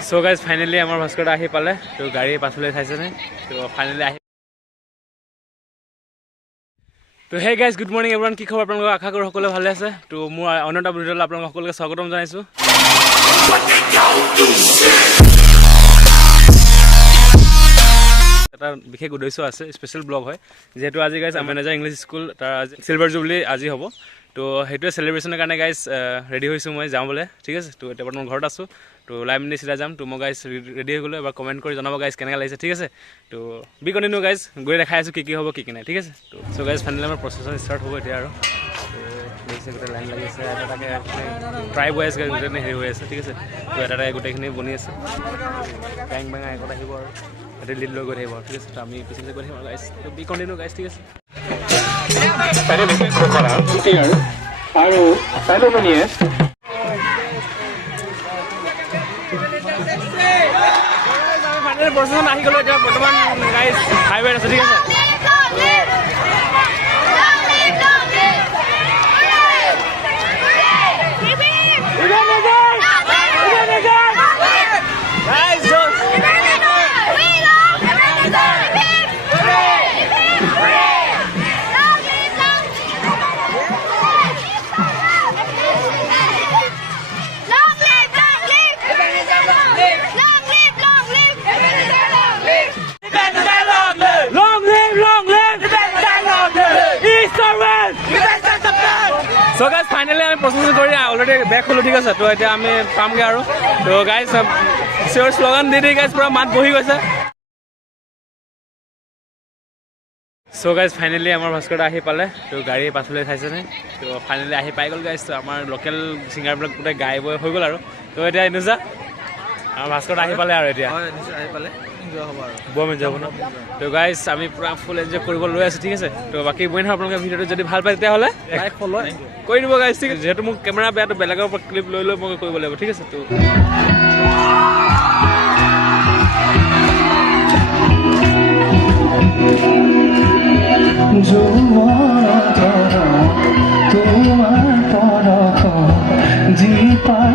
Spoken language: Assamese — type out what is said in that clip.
So guys, finally our Bhaskar ahi pale to gari pasule thaise ne to finally ahi to hey guys, good morning everyone, ki khobar apnalok akha kor hokole bhale ase to mur onota video la apnalok hokole swagotom janaisu এটা বিশেষ উদ্দেশ্য আছে স্পেশাল ব্লগ হয় যেহেতু আজি গাইজ Ebenezer ইংলিশ স্কুল তাৰ সিলভাৰ জুবলি আজি হ'ব তো হেতুৱে সেলিব্ৰেশনৰ কাৰণে গাইজ ৰেডি হৈছো মই যাম বলে ঠিক আছে তো এটা বৰ্তমান ঘৰত আছো তো লাইভ মিনি সিধা যাম তো মই গাইজ ৰেডি হৈ গলো এবাৰ কমেন্ট কৰি জনাব গাইজ কেনেকা লাগিছে ঠিক আছে তো বি কন্টিনিউ গাইজ গৈ দেখাই আছো কি হ'ব কি নাই ঠিক আছে তো সো গাইজ ফাইনালি আমাৰ প্ৰসেছন ষ্টাৰ্ট হ'ব এতিয়া আৰু তো দেখছে গোটে লাইন লাগি আছে এটা তাকে ট্ৰাই বয় আছে গোটে হেৰি হৈ আছে ঠিক আছে তো এটা গোটেখিনি বনি আছে বেং বেং আগত আহিব আৰু এটা লিড লৈ গৈ থাকিব ঠিক আছে তো আমি পিছলৈ গৈ থাকিম গাইজ তো বি কন্টিনিউ গাইজ ঠিক আছে আৰু চাইলোনিয়ে ফাইনেল প্ৰসেছন আহি গ'ল এতিয়া বৰ্তমান গাইজ হাইৱে আছে ঠিক আছে So guys, finally আমি প্ৰসেছন কৰি অলৰেডি বেক হলো ঠিক আছে তো এতিয়া আমি পামগে আৰু তো গাইজ চিয়ৰ স্লোগান দি গাইজ পুৰা মাত বহি গৈছে So guys, finally আমাৰ ভাস্কৰ আহি পালে তো গাড়ী পাছলৈ থাইছে নে তো ফাইনালি আহি পাই গ'ল গাইজ তো আমাৰ লোকেল সিঙ্গাৰ বিলাক পুৰা গাই বই হৈ গ'ল আৰু তো এতিয়া ইনুজা আমাৰ ভাস্কৰ আহি পালে আৰু এতিয়া হয় নিশ্চয় আহি পালে এনজয় হ'ব আৰু বম যাব না তো গাইজ আমি পুৰা ফুল এনজয় কৰিব লৈ আছো ঠিক আছে তো বাকি বইন আপোনালোকে ভিডিওটো যদি ভাল পায় তেতিয়া হলে লাইক ফলো কৰি দিব গাইজ ঠিক আছে যেহেতু মোক কেমেৰা বেয়া তো বেলেগৰ পৰা ক্লিপ লৈ মই কৰিব লাগিব ঠিক আছে তো তোমাৰ পৰখ জি পাল